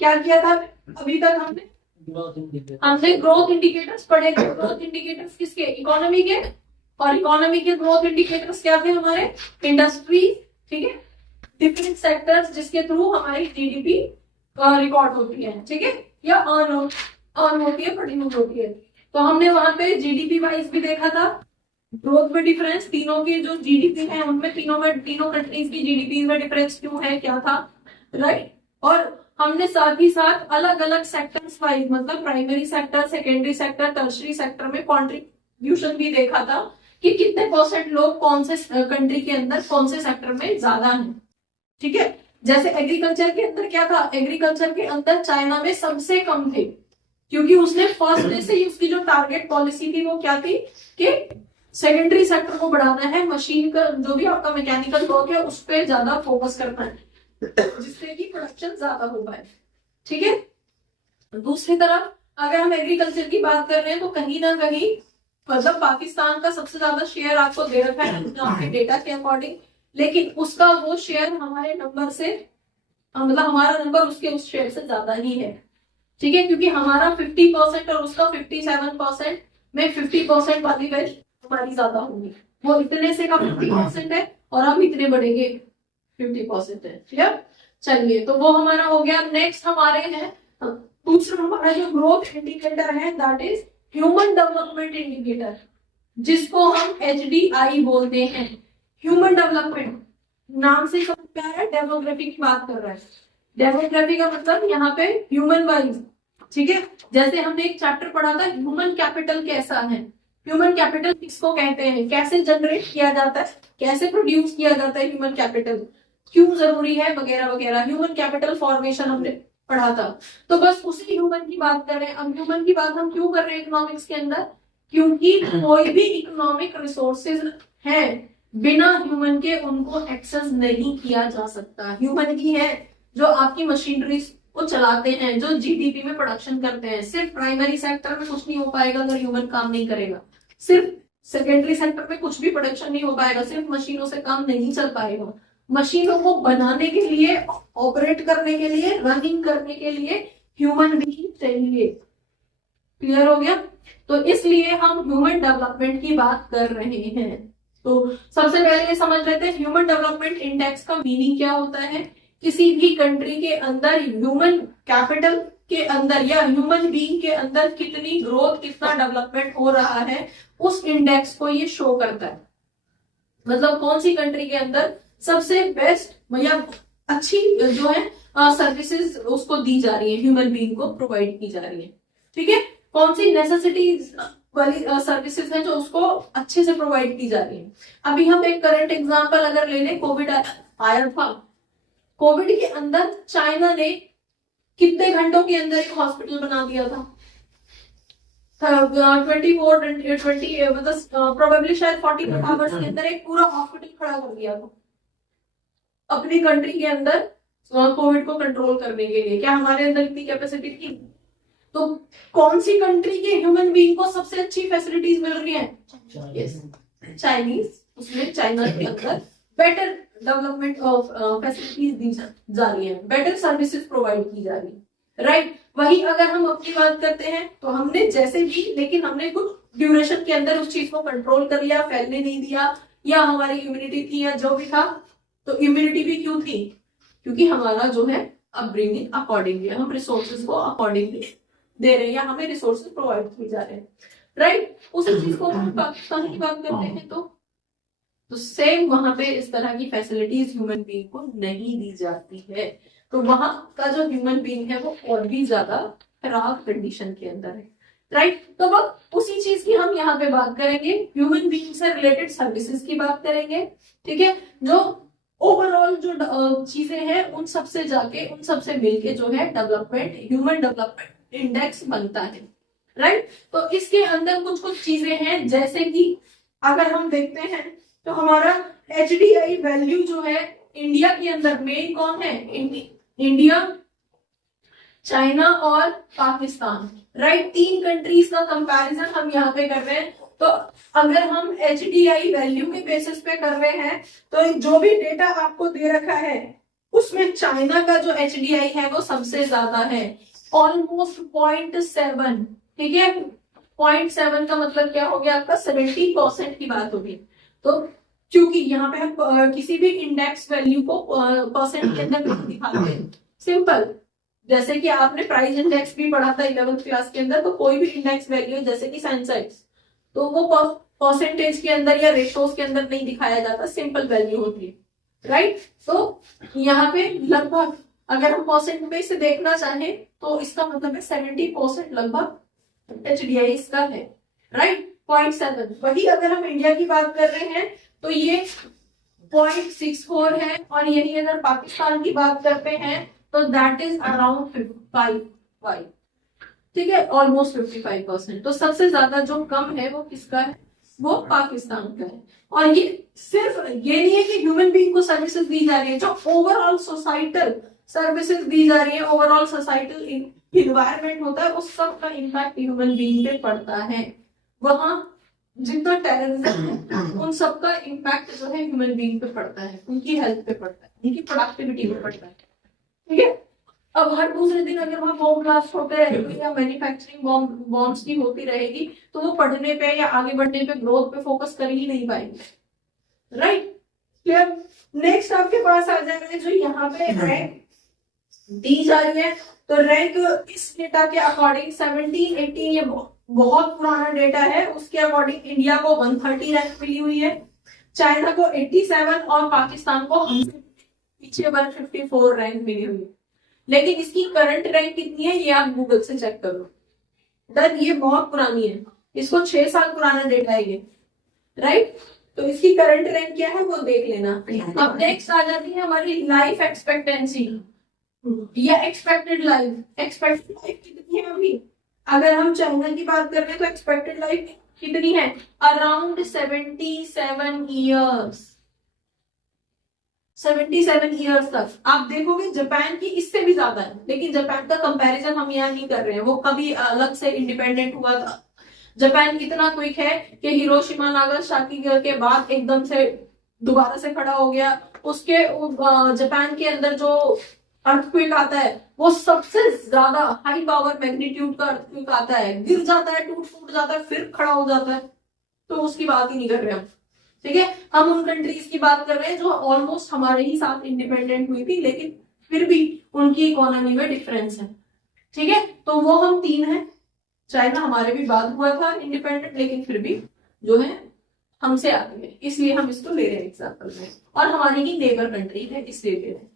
क्या किया था अभी तक हमने ग्रोथ इंडिकेटर्स पढ़े थे। ग्रोथ इंडिकेटर्स किसके? इकोनॉमी के। और इकोनॉमी के ग्रोथ इंडिकेटर्स क्या थे हमारे? इंडस्ट्री, ठीक है, डिफरेंट सेक्टर्स जिसके थ्रू हमारी जीडीपी रिकॉर्ड होती है, ठीक है, या अर्न होती है, प्रोड्यूस होती है। तो हमने वहां पे जीडीपी वाइज भी देखा था, ग्रोथ में डिफरेंस, तीनों के जो जीडीपी है उनमें, तीनों कंट्रीज की जीडीपी में डिफरेंस क्यों है, क्या था, राइट। और हमने साथ ही साथ अलग अलग सेक्टर्स वाइज, मतलब primary sector, secondary sector, tertiary sector में कॉन्ट्रीब्यूशन भी देखा था कि कितने परसेंट लोग कौन से कंट्री के अंदर कौन से सेक्टर में ज्यादा हैं, ठीक है। जैसे एग्रीकल्चर के अंदर क्या था? एग्रीकल्चर के अंदर चाइना में सबसे कम थे, क्योंकि उसने फर्स्ट डे से ही उसकी जो टारगेट पॉलिसी थी वो क्या थी कि सेकेंडरी सेक्टर को बढ़ाना है, मशीन का जो भी आपका मैकेनिकल वर्क है उस पर ज्यादा फोकस करना है, जिससे कि प्रोडक्शन ज्यादा हो पाए, ठीक है। दूसरी तरफ अगर हम एग्रीकल्चर की बात कर रहे हैं तो कहीं ना कहीं मतलब पाकिस्तान का सबसे ज्यादा शेयर आपको दे रखा है आपके डेटा के अकॉर्डिंग, लेकिन उसका वो शेयर हमारे नंबर से, मतलब हमारा नंबर उसके उस शेयर से ज्यादा ही है, ठीक है, क्योंकि हमारा 50% और उसका 57% में 50% वाली वैल्यू हमारी ज्यादा होगी। वो इतने से का 50% है और हम इतने बढ़ेंगे 50% है, क्लियर। चलिए, तो वो हमारा हो गया। नेक्स्ट हमारे हैं दूसरा हमारा जो ग्रोथ इंडिकेटर है, that is human development indicator, जिसको हम HDI बोलते हैं। ह्यूमन डेवलपमेंट नाम से सब क्या है? डेमोग्राफी की बात कर रहा है। डेमोग्राफी का मतलब यहाँ पे ह्यूमन वाइज, ठीक है। जैसे हमने एक चैप्टर पढ़ा था ह्यूमन कैपिटल कैसा है, ह्यूमन कैपिटल किसको कहते हैं, कैसे जनरेट किया जाता है, कैसे प्रोड्यूस किया जाता है ह्यूमन कैपिटल, क्यों जरूरी है, वगैरह वगैरह। ह्यूमन कैपिटल फॉर्मेशन हमने पढ़ा था। तो बस उसी ह्यूमन की बात कर रहे हैं। अब ह्यूमन की बात हम क्यों कर रहे हैं इकोनॉमिक्स के अंदर? क्योंकि कोई भी इकोनॉमिक रिसोर्सेज है, बिना ह्यूमन के उनको एक्सेस नहीं किया जा सकता। ह्यूमन ही है जो आपकी मशीनरी को चलाते हैं, जो जीडीपी में प्रोडक्शन करते हैं। सिर्फ प्राइमरी सेक्टर में कुछ नहीं हो पाएगा अगर ह्यूमन काम नहीं करेगा, सिर्फ सेकेंडरी सेक्टर में कुछ भी प्रोडक्शन नहीं हो पाएगा, सिर्फ मशीनों से काम नहीं चल पाएगा। मशीनों को बनाने के लिए, ऑपरेट करने के लिए, रनिंग करने के लिए ह्यूमन भी चाहिए। क्लियर हो गया? तो इसलिए हम ह्यूमन डेवलपमेंट की बात कर रहे हैं। तो सबसे पहले ये समझ लेते हैं ह्यूमन डेवलपमेंट इंडेक्स का मीनिंग क्या होता है। किसी भी कंट्री के अंदर ह्यूमन कैपिटल के अंदर या ह्यूमन बीइंग के अंदर कितनी ग्रोथ, कितना डेवलपमेंट हो रहा है, उस इंडेक्स को ये शो करता है। मतलब कौन सी कंट्री के अंदर सबसे बेस्ट या अच्छी जो है सर्विसेज उसको दी जा रही है, ह्यूमन बीइंग को प्रोवाइड की जा रही है, ठीक है। कौन सी नेसेसिटीज वाली सर्विसेज है जो उसको अच्छे से प्रोवाइड की जा रही है। अभी हम एक करंट एग्जांपल अगर ले लें, कोविड आया था। कोविड के अंदर चाइना ने कितने घंटों के अंदर एक हॉस्पिटल बना दिया था? 20 मतलब प्रोबेबली शायद 40 आवर्स के अंदर एक पूरा हॉस्पिटल खड़ा कर दिया था अपनी कंट्री के अंदर कोविड को कंट्रोल करने के लिए। क्या हमारे अंदर इतनी कैपेसिटी थी? तो कौन सी कंट्री के ह्यूमन बीइंग को सबसे अच्छी फैसिलिटीज मिल रही है? चाइनीज। उसमें चाइना के अंदर बेटर डेवलपमेंट ऑफ फैसिलिटीज दी जा रही है, बेटर सर्विसेज प्रोवाइड की जा रही है, राइट। वही अगर हम अपनी बात करते हैं तो हमने जैसे भी, लेकिन हमने कुछ ड्यूरेशन के अंदर उस चीज को कंट्रोल कर लिया, फैलने नहीं दिया, या हमारी इम्यूनिटी थी या जो भी था। तो इम्यूनिटी भी क्यों थी? क्योंकि हमारा जो है अपब्रिंगिंग अकॉर्डिंगली, हम रिसोर्सेज को अकॉर्डिंगली दे रहे हैं या हमें रिसोर्सेज प्रोवाइड किए जा रहे हैं, राइट। उसी चीज को हम पाकिस्तान की बात करते हैं तो सेम वहां पे इस तरह की फैसिलिटीज ह्यूमन बीइंग को नहीं दी जाती है। तो वहां का जो ह्यूमन बीइंग है वो और भी ज्यादा खराब कंडीशन के अंदर है, राइट। तो वह उसी चीज की हम यहाँ पे बात करेंगे, ह्यूमन बीइंग से रिलेटेड सर्विसेज की बात करेंगे, ठीक है। जो ओवरऑल जो चीजें हैं उन सबसे जाके, उन सबसे मिलके जो है डेवलपमेंट, ह्यूमन डेवलपमेंट इंडेक्स बनता है, राइट। तो इसके अंदर कुछ कुछ चीजें हैं, जैसे कि अगर हम देखते हैं तो हमारा HDI वैल्यू जो है इंडिया के अंदर मेन कौन है? इंडिया, चाइना और पाकिस्तान, राइट। 3 कंट्रीज का कंपैरिजन हम यहाँ पे कर रहे हैं। तो अगर हम HDI वैल्यू के बेसिस पे कर रहे हैं तो जो भी डेटा आपको दे रखा है उसमें चाइना का जो HDI है वो सबसे ज्यादा है, ऑलमोस्ट 0.7। ठीक है, 0.7 का मतलब क्या हो गया आपका, 70% की बात होगी। तो क्योंकि यहाँ पे हम किसी भी इंडेक्स वैल्यू को परसेंट के अंदर नहीं दिखाते, सिंपल। जैसे कि आपने प्राइस इंडेक्स भी पढ़ा था 11th क्लास के अंदर, तो कोई भी इंडेक्स वैल्यू जैसे कि सेंसेक्स, तो वो परसेंटेज के अंदर या रेशोज के अंदर नहीं दिखाया जाता, सिंपल वैल्यू होती है, राइट। तो यहाँ पे लगभग अगर हम परसेंटेज से देखना चाहें तो इसका मतलब है 70% लगभग HDI इसका है, राइट, 0.7। वही अगर हम इंडिया की बात कर रहे हैं तो ये 0.64 है, और यही अगर पाकिस्तान की बात करते हैं तो दैट इज अराउंड 55, ठीक है, ऑलमोस्ट 55%। तो सबसे ज्यादा जो कम है वो किसका है, वो पाकिस्तान का है। और ये सिर्फ ये नहीं है कि ह्यूमन बीइंग को सर्विसेज दी जा रही है, जो ओवरऑल सोसाइटल सर्विसेज दी जा रही है, ओवरऑल सोसाइटल इन्वायरमेंट होता है, उस सब का इम्पैक्ट ह्यूमन बीइंग पे पड़ता है। वहां जितना टेररिज्म है उन सब का इम्पैक्ट जो है ह्यूमन बीइंग पे पड़ता है, उनकी हेल्थ पे पड़ता है, उनकी प्रोडक्टिविटी पे पड़ता है, ठीक है। अब हर दूसरे दिन अगर वहां बॉम्ब ब्लास्ट होते रहेंगे या मैन्युफैक्चरिंग बॉम्ब्स की होती रहेगी तो वो पढ़ने पे या आगे बढ़ने पे, ग्रोथ पे फोकस कर ही नहीं पाएंगे, राइट, क्लियर। नेक्स्ट आपके पास आ जा रहा है जो यहाँ पे रैंक दी जा रही है। तो रैंक इस डेटा के अकॉर्डिंग 17-18, ये बहुत पुराना डेटा है, उसके अकॉर्डिंग इंडिया को 130 रैंक मिली हुई है, चाइना को 87 और पाकिस्तान को हमसे पीछे 154 रैंक मिली हुई है। लेकिन इसकी करंट रैंक कितनी है ये आप गूगल से चेक करो, डन, ये बहुत पुरानी है, इसको 6 साल पुराना डेटा है ये, राइट। तो इसकी करंट रैंक क्या है वो देख लेना। अब नेक्स्ट आ जाती है हमारी लाइफ एक्सपेक्टेंसी या एक्सपेक्टेड लाइफ कितनी है अभी। अगर हम चाइना की बात कर रहे हैं तो एक्सपेक्टेड लाइफ कितनी है, अराउंड 77 ईयर्स, 77 ईयर्स तक। आप देखोगे जापान की इससे भी ज्यादा है, लेकिन जापान का कंपैरिजन हम यहाँ नहीं कर रहे हैं, वो कभी अलग से इंडिपेंडेंट हुआ था। जापान इतना क्विक है कि हिरोशिमा नागासाकी के बाद एकदम से दोबारा से खड़ा हो गया। उसके जापान के अंदर जो अर्थक्वेक आता है वो सबसे ज्यादा हाई पावर मैग्नीट्यूड का अर्थक्वेक आता है, गिर जाता है, टूट फूट जाता है, फिर खड़ा हो जाता है, तो उसकी बात ही नहीं कर रहे हम, ठीक है। हम उन कंट्रीज की बात कर रहे हैं जो ऑलमोस्ट हमारे ही साथ इंडिपेंडेंट हुई थी, लेकिन फिर भी उनकी इकोनॉमी में डिफरेंस है, ठीक है। तो वो हम 3 हैं, चाइना हमारे भी बाद हुआ था इंडिपेंडेंट, लेकिन फिर भी जो है हमसे आगे है, इसलिए हम इसको ले रहे हैं एग्जाम्पल में, और हमारी ही नेबर कंट्री है इसलिए ले रहे हैं,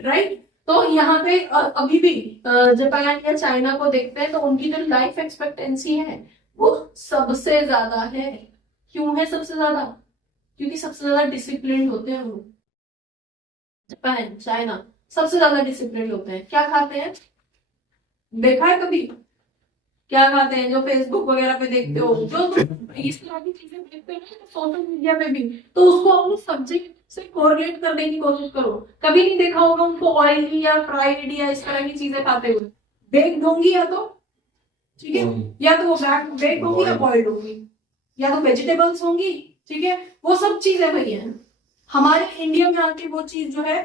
राइट। तो यहाँ पे अभी भी जापान या चाइना को देखते हैं तो उनकी जो लाइफ एक्सपेक्टेंसी है वो सबसे ज्यादा है। क्यों है सबसे ज्यादा, क्योंकि सबसे ज्यादा डिसिप्लिन होते हैं वो, जापान चाइना सबसे ज्यादा डिसिप्लिन होते हैं। क्या खाते हैं, देखा है कभी क्या खाते हैं, जो फेसबुक वगैरह पे देखते हो, जो इस तरह की चीजें देखते हो सोशल मीडिया पे भी, तो उसको अपने सब्जेक्ट से कोरिलेट करने की कोशिश करो। कभी नहीं देखा होगा उनको ऑयली या फ्राइड या इस तरह की चीजें खाते हुए, बेक्ड होंगी या तो, ठीक है, या तो वो बेक्ड होंगी या बॉइल्ड होंगी, या तो वेजिटेबल्स होंगी, ठीक है, वो सब चीजें वही है। हमारे इंडिया में आके वो चीज जो है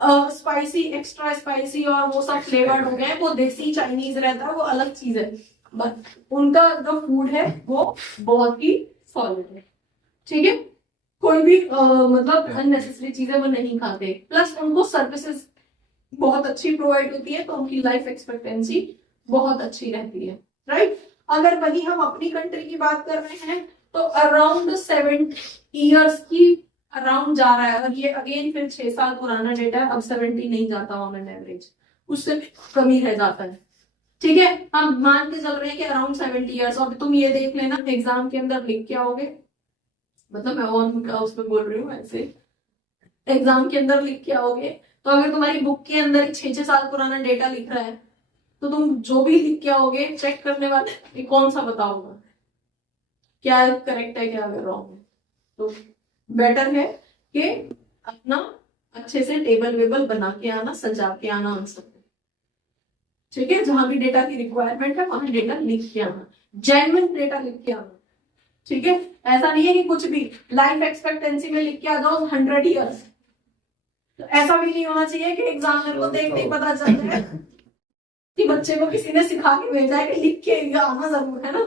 स्पाइसी, एक्स्ट्रा स्पाइसी और वो सब फ्लेवर्ड हो गए, वो देसी चाइनीज रहता है, वो अलग चीज है, बट उनका जो फूड है वो बहुत ही सॉलिड है, ठीक है। कोई भी मतलब अननेसेसरी चीजें वो नहीं खाते, प्लस उनको सर्विसेज बहुत अच्छी प्रोवाइड होती है, तो उनकी लाइफ एक्सपेक्टेंसी बहुत अच्छी रहती है, राइट। अगर वही हम अपनी कंट्री की बात कर रहे हैं तो अराउंड 7 ईयर्स की अराउंड जा रहा है, और ये अगेन फिर 6 साल पुराना डेटा है, अब 70 नहीं जाता ऑन एन एवरेज, उससे कमी रह जाता है, ठीक है। हम मान के चल रहे हैं कि अराउंड 70 ईयर्स। और तुम ये देख लेना एग्जाम के अंदर लिख के आओगे, मतलब मैं ऑन उसमें बोल रही हूँ ऐसे, एग्जाम के अंदर लिख के आओगे तो अगर तुम्हारी बुक के अंदर 6 साल पुराना डेटा लिख रहा है तो तुम जो भी लिख के आओगे चेक करने वाले कौन सा बताओगा क्या करेक्ट है क्या रॉन्ग है। तो बेटर है कि अपना अच्छे से टेबल वेबल बना के आना, सजा के आना आंसर, ठीक है। जहां भी डेटा की रिक्वायरमेंट है वहां डेटा लिख के आना, जेन्युइन डेटा लिख के आना, ठीक है। ऐसा नहीं है कि कुछ भी लाइफ एक्सपेक्टेंसी में लिख के आ जाओ 100 ईयर्स, तो ऐसा भी नहीं होना चाहिए कि एग्जामिनर को देख नहीं पता चल जाए कि बच्चे को किसी ने सिखा के भेजा है कि लिख के आना जरूर है ना,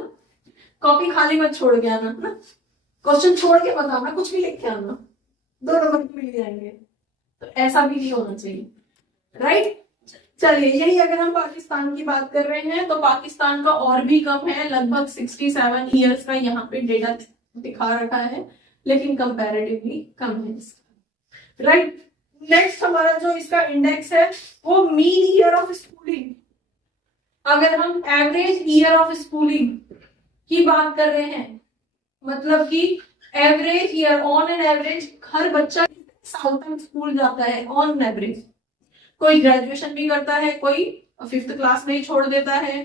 कॉपी खाली मत छोड़ के आना ना, क्वेश्चन छोड़ के बताना, कुछ भी लिख के आना, 2 नंबर मिल जाएंगे। तो ऐसा भी नहीं होना चाहिए, राइट। चलिए, यही अगर हम पाकिस्तान की बात कर रहे हैं तो पाकिस्तान का और भी कम है, लगभग 67 ईयर्स का यहाँ पे डेटा दिखा रखा है, लेकिन कंपैरेटिवली कम है इसका, राइट। नेक्स्ट हमारा जो इसका इंडेक्स है वो मीन ईयर ऑफ स्कूलिंग। अगर हम एवरेज ईयर ऑफ स्कूलिंग की बात कर रहे हैं, मतलब कि average year, on an average हर बच्चा साल तक स्कूल जाता है ऑन एन एवरेज, कोई ग्रेजुएशन भी करता है, कोई 5th क्लास में ही छोड़ देता है,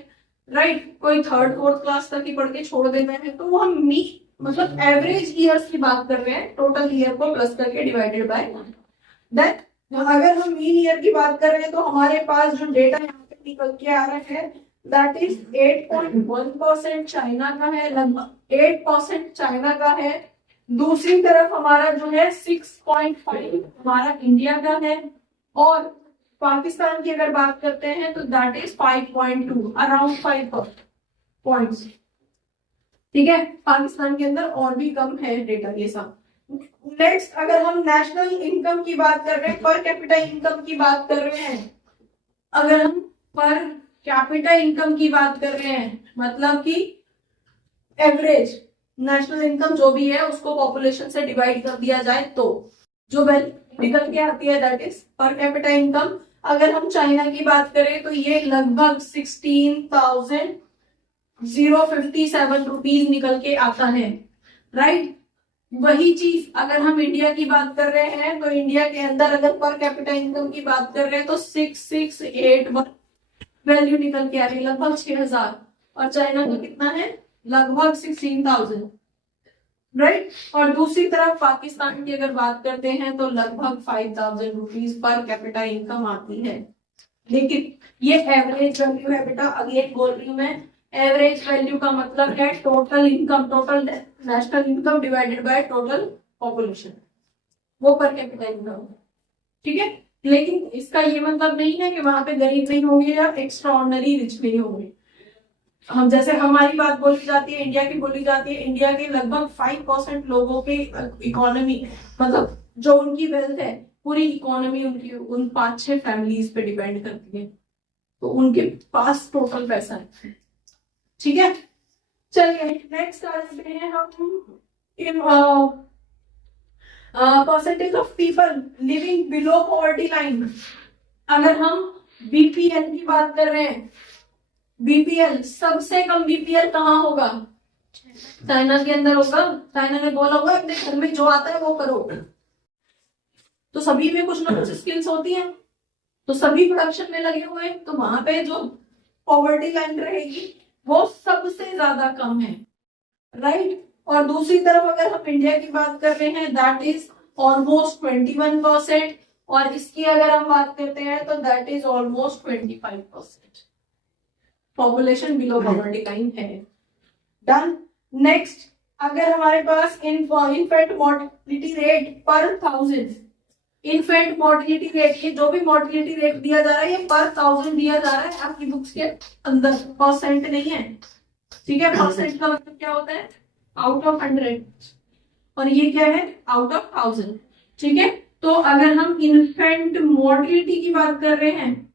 राइट, कोई 3rd 4th क्लास तक ही पढ़ के छोड़ देता है। तो वो हम मतलब एवरेज ईयर्स की बात कर रहे हैं, टोटल ईयर को प्लस करके डिवाइडेड बाय दैट। अगर हम मीन ईयर की बात कर रहे हैं तो हमारे पास जो डेटा यहाँ पे निकल के आ रहा है दैट इज 8.1% चाइना का है, लगभग 8% चाइना का है। दूसरी तरफ हमारा जो है 6.5 हमारा इंडिया का है, और पाकिस्तान की अगर बात करते हैं तो दैट इज 5.2, अराउंड 5 पॉइंट्स। ठीक है, पाकिस्तान के अंदर और भी कम है डेटा ये सब। नेक्स्ट, अगर हम नेशनल इनकम की बात कर रहे हैं, पर कैपिटा इनकम की बात कर रहे हैं, अगर हम पर कैपिटा इनकम की बात कर रहे हैं, मतलब कि एवरेज नेशनल इनकम जो भी है उसको पॉपुलेशन से डिवाइड कर दिया जाए तो जो वैल्यू निकल के आती है that is per capita income. अगर हम चाइना की बात करें तो ये लगभग 16,057 रुपीज निकल के आता है, राइट। वही चीज अगर हम इंडिया की बात कर रहे हैं तो इंडिया के अंदर अगर पर कैपिटा इनकम की बात कर रहे हैं तो 6681 वैल्यू निकल के आ रही है, लगभग 6,000, और चाइना का कितना है, लगभग 16,000, राइट। और दूसरी तरफ पाकिस्तान की अगर बात करते हैं तो लगभग 5,000 रुपीज पर कैपिटा इनकम आती है। लेकिन ये एवरेज वैल्यू है बेटा, अगेन बोल रही हूँ मैं, एवरेज वैल्यू का मतलब है total income, total national income divided by total population, वो पर कैपिटा इनकम, ठीक है। लेकिन इसका ये मतलब नहीं है कि वहां पे गरीब नहीं होंगे या एक्स्ट्रा ऑर्डिनरी रिच नहीं होंगे। हम जैसे हमारी बात बोली जाती है, इंडिया की बोली जाती है, इंडिया के लगभग 5% लोगों की इकोनॉमी, मतलब जो उनकी वेल्थ है, पूरी इकोनॉमी उनकी उन 5-6 फैमिलीज पे डिपेंड करती है, तो उनके पास टोटल पैसा है, ठीक है। चलिए नेक्स्ट आ जाते हैं हम in percentage of people living below poverty line. अगर हम बीपीएल की बात कर रहे हैं, बीपीएल सबसे कम बीपीएल कहाँ होगा, चाइना के अंदर होगा। चाइना ने बोला होगा अपने घर में जो आता है वो करो, तो सभी में कुछ ना कुछ स्किल्स होती हैं, तो सभी प्रोडक्शन में लगे हुए हैं, तो वहां पे जो पॉवर्टी लाइन रहेगी वो सबसे ज्यादा कम है, राइट। और दूसरी तरफ अगर हम इंडिया की बात कर रहे हैं दैट इज ऑलमोस्ट 21%, और इसकी अगर हम बात करते हैं तो that is almost 25%। Population below poverty line है। डन। नेक्स्ट, अगर हमारे पास इन्फेंट मोर्टिलिटी रेट पर 1000, इन्फेंट मोर्टिलिटी रेट, ये जो भी मोर्टिलिटी रेट दिया जा रहा है ये पर 1000 दिया जा रहा है आपकी बुक्स के अंदर, परसेंट नहीं है, ठीक है। परसेंट का मतलब क्या होता है, आउट ऑफ 100, और ये क्या है, आउट ऑफ 1000, ठीक है। तो अगर हम इन्फेंट मोर्टिलिटी की बात कर रहे हैं,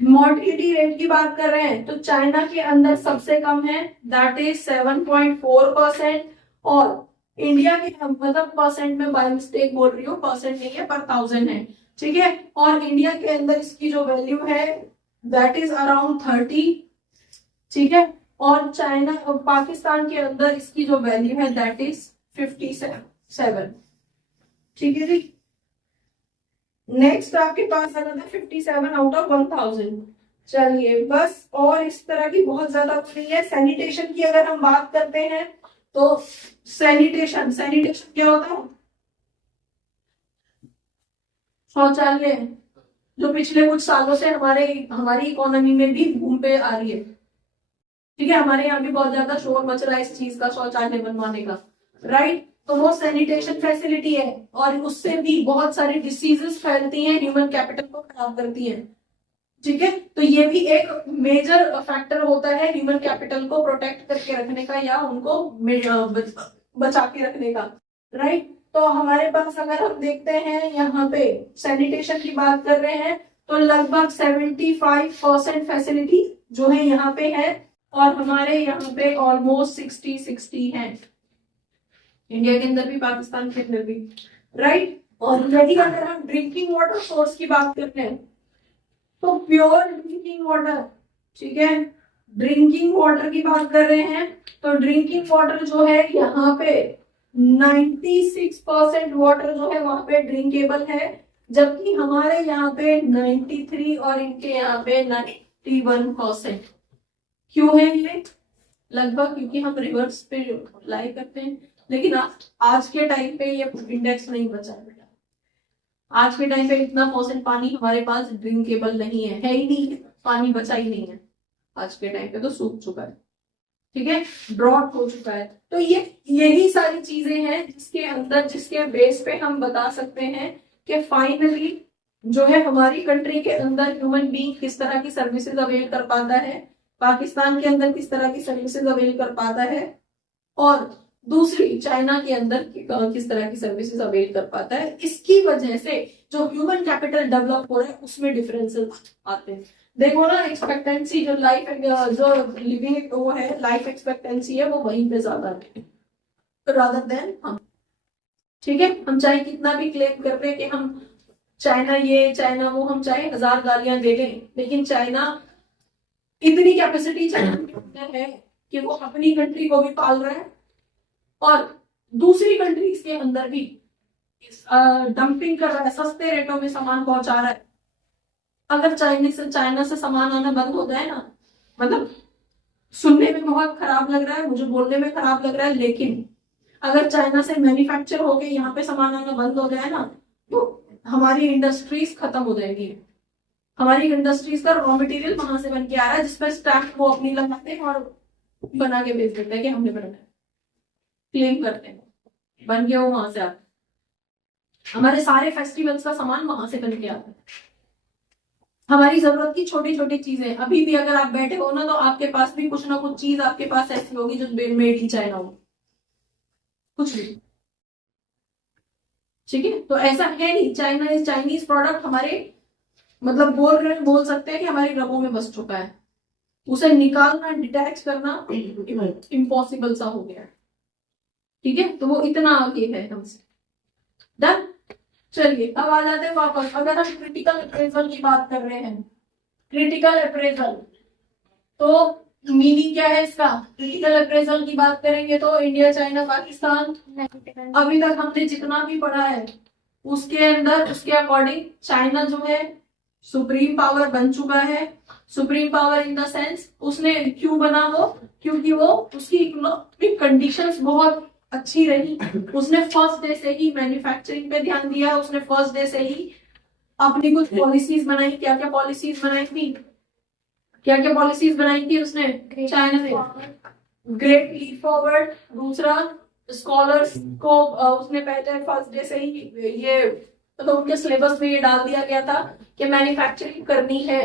मोर्टिलिटी रेट की बात कर रहे हैं, तो चाइना के अंदर सबसे कम है दैट इज 7.4%, और इंडिया के मतलब परसेंट में बाय मिस्टेक बोल रही हूँ, परसेंट नहीं है, पर 1000 है, ठीक है। और इंडिया के अंदर इसकी जो वैल्यू है दैट इज अराउंड 30, ठीक है। और चाइना और पाकिस्तान के अंदर इसकी जो वैल्यू है दैट इज 57, ठीक है जी। नेक्स्ट आपके पास आ जाता है 57 आउट ऑफ 1000। चलिए बस, और इस तरह की बहुत ज्यादा नहीं है। सैनिटेशन की अगर हम बात करते हैं तो सैनिटेशन क्या होता है, शौचालय, जो पिछले कुछ सालों से हमारी इकोनॉमी में भी बूम पे आ रही है, ठीक है। हमारे यहाँ भी बहुत ज्यादा शोर मच रहा है इस चीज का, शौचालय बनवाने का, राइट। तो वो सैनिटेशन फैसिलिटी है, और उससे भी बहुत सारी डिसीजेस फैलती हैं, ह्यूमन कैपिटल को खराब करती हैं। ठीक है, तो ये भी एक मेजर फैक्टर होता है ह्यूमन कैपिटल को प्रोटेक्ट करके रखने का या उनको बचा के रखने का, राइट। तो हमारे पास अगर हम देखते हैं यहाँ पे सैनिटेशन की बात कर रहे हैं तो लगभग 75% फैसिलिटी जो है यहाँ पे है, और हमारे यहाँ पे ऑलमोस्ट 60 है, इंडिया के अंदर भी पाकिस्तान के अंदर भी, राइट। और यदि अगर हम ड्रिंकिंग वाटर सोर्स की बात करते हैं तो प्योर ड्रिंकिंग वाटर, ठीक है, ड्रिंकिंग वाटर की बात कर रहे हैं तो ड्रिंकिंग वाटर जो है यहाँ पे 96% वाटर जो है वहां पे ड्रिंकेबल है, जबकि हमारे यहाँ पे 93 और इनके यहाँ पे 91%। क्यों है ये? लगभग क्योंकि हम रिवर्स पे लाई करते हैं, लेकिन आज के टाइम पे ये इंडेक्स नहीं बचा बेटा। आज के टाइम पे इतना % पानी हमारे पास ड्रिंकेबल नहीं है ही नहीं, पानी बचा ही नहीं है। आज के टाइम पे तो सूख चुका है, ठीक है, ड्रॉट हो चुका है। तो ये यही सारी चीजें हैं जिसके अंदर, जिसके बेस पे हम बता सकते हैं कि फाइनली जो है हमारी कंट्री के अंदर ह्यूमन बीइंग किस तरह की सर्विसेज अवेल कर पाता है, पाकिस्तान के अंदर किस तरह की सर्विसेज अवेल कर पाता है, और दूसरी चाइना के अंदर किस तरह की सर्विसेज अवेल कर पाता है। इसकी वजह से जो ह्यूमन कैपिटल डेवलप हो रहा है उसमें डिफरेंसेस आते हैं। देखो ना, एक्सपेक्टेंसी जो लिविंग वो है, लाइफ एक्सपेक्टेंसी है वो वहीं पे ज्यादा है रादर देन हम, ठीक है। हम चाहे कितना भी क्लेम कर रहे हैं कि हम चाइना ये चाइना वो, हम चाहे 1000 गालियां दे लें, लेकिन चाइना इतनी कैपेसिटी चाइना के अंदर है कि वो अपनी कंट्री को भी पाल रहा है और दूसरी कंट्रीज के अंदर भी डंपिंग कर रहा है, सस्ते रेटों में सामान पहुंचा रहा है। अगर चाइना से सामान आना बंद हो जाए ना, मतलब सुनने में बहुत खराब लग रहा है, मुझे बोलने में खराब लग रहा है, लेकिन अगर चाइना से मैन्युफैक्चर होके यहाँ पे सामान आना बंद हो जाए ना तो हमारी इंडस्ट्रीज खत्म हो जाएगी। हमारी इंडस्ट्रीज का रॉ मटेरियल वहां से बन के आ रहा है, जिसपे स्टैम्प वो अपनी लगाते हैं और बना के बेच देते हैं कि हमने बनाया, क्लेम करते हैं बन के वो वहां से आता है। हमारे सारे फेस्टिवल्स का सामान वहां से बन के आता है। हमारी जरूरत की छोटी छोटी चीजें, अभी भी अगर आप बैठे हो ना तो आपके पास भी कुछ ना कुछ चीज आपके पास ऐसी होगी जो मेड इन चाइना हो, कुछ भी, ठीक है। तो ऐसा है नहीं, चाइनीज प्रोडक्ट हमारे मतलब बोल सकते हैं कि हमारी रगों में बस चुका है, उसे निकालना, डिटैच करना इम्पॉसिबल सा हो गया है, ठीक है। तो वो इतना आगे है हमसे। डन। चलिए अब आ जाते हैं वापस। अगर हम क्रिटिकल अप्रेजल की बात कर रहे हैं, क्रिटिकल अप्रेजल तो मीनिंग क्या है इसका? क्रिटिकल अप्रेजल की बात करेंगे तो इंडिया, चाइना, पाकिस्तान, अभी तक हमने जितना भी पढ़ा है उसके अंदर, उसके अकॉर्डिंग चाइना जो है सुप्रीम पावर बन चुका है। Supreme power in the sense उसने क्यों बना वो, क्योंकि वो उसकी इकोनॉमिक कंडीशंस बहुत अच्छी रही। उसने फर्स्ट डे से ही मैन्युफैक्चरिंग पे ध्यान दिया, उसने फर्स्ट डे से ही अपनी कुछ पॉलिसीज बनाई। क्या क्या पॉलिसीज बनाई थी? क्या क्या पॉलिसीज बनाई थी उसने? चाइना ने ग्रेट लीप फॉरवर्ड। दूसरा, स्कॉलर्स को उसने पहले फर्स्ट डे से ही ये तो उनके सिलेबस में ये डाल दिया गया था कि मैन्युफैक्चरिंग करनी है,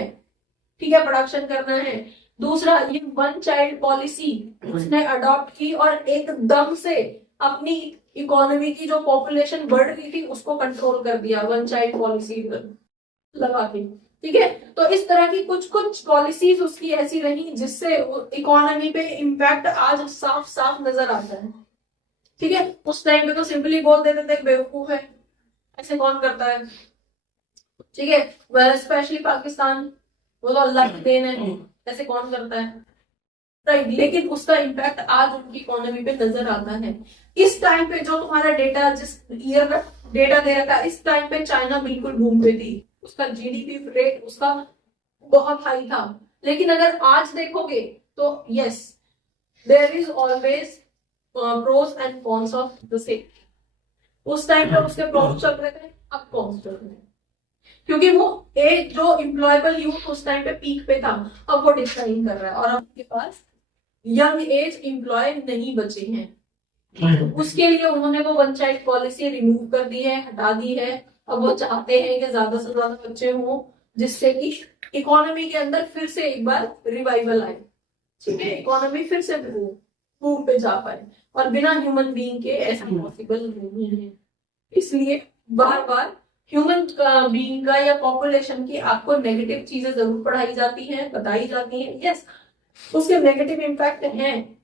ठीक है, प्रोडक्शन करना है। दूसरा, ये वन चाइल्ड पॉलिसी उसने अडॉप्ट की और एकदम से अपनी इकोनॉमी की जो पॉपुलेशन बढ़ रही थी उसको कंट्रोल कर दिया वन चाइल्ड पॉलिसी लगा के, ठीक है। तो इस तरह की कुछ कुछ पॉलिसीज उसकी ऐसी रही जिससे इकोनॉमी पे इम्पैक्ट आज साफ साफ नजर आता है, ठीक है। उस टाइम पे तो सिंपली बोल देते थे बेवकूफ है, ऐसे कौन करता है, ठीक है। स्पेशली पाकिस्तान, वो तो अल्लाह की देन है, ऐसे कौन करता है, राइट। लेकिन उसका इम्पैक्ट आज उनकी इकोनॉमी पे नजर आता है। इस टाइम पे जो तुम्हारा डेटा, जिस ईयर डेटा दे रखा है, इस टाइम पे चाइना बिल्कुल बूम पे थी, उसका जीडीपी रेट उसका बहुत हाई था। लेकिन अगर आज देखोगे तो yes, there is always pros and cons of the same. उस टाइम पे उसके प्रोस चल रहे थे, अब कॉन्स चल रहे हैं, क्योंकि वो एज जो एम्प्लॉयबल यूथ उस टाइम पे पीक पे था, अब वो डिक्लाइन कर रहा है और अब उनके पास यंग एज एम्प्लॉय नहीं बचे हैं। उसके लिए उन्होंने वो वन चाइल्ड पॉलिसी रिमूव कर दी है, हटा दी है। अब वो चाहते हैं कि ज्यादा से ज्यादा बच्चे हों, जिससे कि इकोनॉमी के अंदर फिर से एक बार रिवाइवल आए, ठीक है, इकोनॉमी फिर से बूम पे जा पाए। और बिना ह्यूमन बीइंग के ऐसा पॉसिबल नहीं है। इसलिए बार बार ह्यूमन बीइंग का या पॉपुलेशन की आपको नेगेटिव चीजें जरूर पढ़ाई जाती हैं, बताई जाती हैं। यस, उसके नेगेटिव इम्पैक्ट हैं,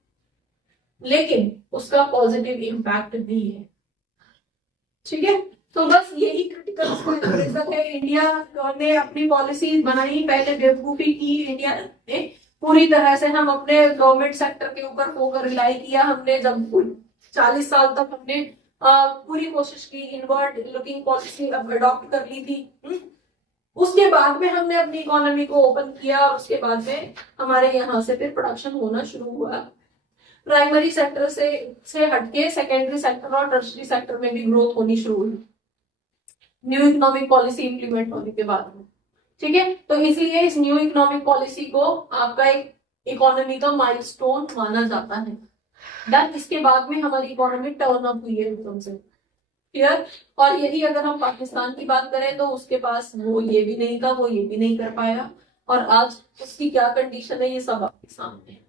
लेकिन उसका पॉजिटिव इम्पैक्ट भी है, ठीक है। तो बस यही क्रिटिकल रीजन है। इंडिया ने अपनी पॉलिसी बनाई, पहले बेवकूफी की इंडिया ने पूरी तरह से। हम अपने गवर्नमेंट सेक्टर के ऊपर फोकस रिलाई किया हमने, जब 40 साल तक हमने पूरी कोशिश की, इनवर्ड लुकिंग पॉलिसी अब अडॉप्ट कर ली थी। उसके बाद में हमने अपनी इकोनॉमी को ओपन किया, और उसके बाद में हमारे यहाँ से फिर प्रोडक्शन होना शुरू हुआ। प्राइमरी सेक्टर से हटके सेकेंडरी सेक्टर और टर्शरी सेक्टर में भी ग्रोथ होनी शुरू हुई न्यू इकोनॉमिक पॉलिसी इंप्लीमेंट होने के बाद में, ठीक है। तो इसलिए इस न्यू इकोनॉमिक पॉलिसी को आपका एक इकोनॉमी का माइलस्टोन माना जाता है। डन, इसके बाद में हमारी इकोनॉमी टर्न अप हुई है एकदम से, क्लियर। और यही अगर हम पाकिस्तान की बात करें तो उसके पास वो ये भी नहीं था, वो ये भी नहीं कर पाया, और आज उसकी क्या कंडीशन है ये सब आपके सामने है,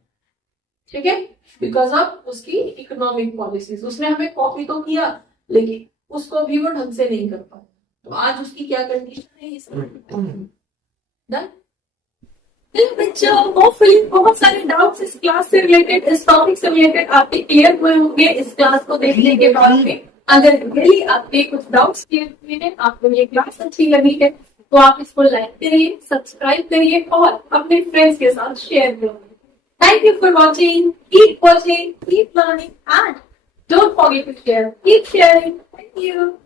ठीक है। बिकॉज ऑफ उसकी इकोनॉमिक पॉलिसीज, उसने हमें कॉपी तो किया लेकिन उसको भी वो ढंग से नहीं कर पाया। तो आज उसकी क्या कंडीशन है ये सब डन। बच्चों, होपफुली बहुत सारे डाउट्स इस क्लास से रिलेटेड, इस टॉपिक से रिलेटेड आपके क्लियर हुए होंगे इस क्लास को देखने के बाद में। अगर रियली आपके कुछ डाउट्स क्लियर हुए हैं, आपको ये क्लास अच्छी लगी है, तो आप इसको लाइक करिए, सब्सक्राइब करिए और अपने फ्रेंड्स के साथ शेयर करिए। Thank you for watching. Keep watching, keep learning, and don't forget to share. Keep sharing. Thank you.